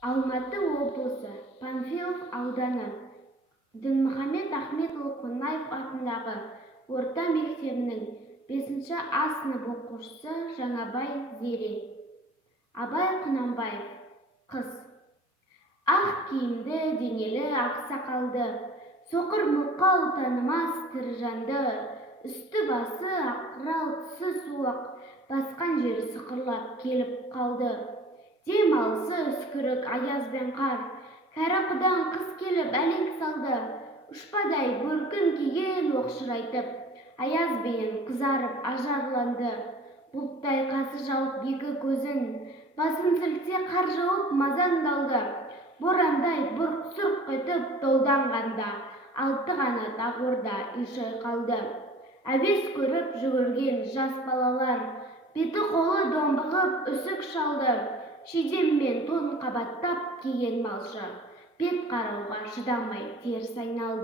Алматы облысы, Панфилов ауданы, Дінмұхамед Ахметұлы Қонаев атындағы орта мектебінің 5 А сынып оқушысы Жаңабай Зере. Абай Құнанбаев, қыз. Ақ киімді, денелі, ақ сақалды, соқыр мылқау танымас тірі жанды, үсті басы ақырау, түсі суық, басқан жері сықырлап келіп қалды. Дем алысы үскірік аяз бен қар, кәрі құдан қыс келіп әлек салды. Ұшпадай бөркін киген оқшырайтып, аяз бейін қызарып ажарланды. Бұлттай қасы жауып екі көзін, басын сілте қар жауып мазаңдалды. Борандай бұрқ-сұрқ етіп долданғанда, алты қанат ақ орда үй шайқалды. Әуес көріп жүгірген жас балалар, беті қолы домбығып үсік шалды. Шидеммен тон қабаттап киген малшы, бет қарауға шыдамай теріс айналды.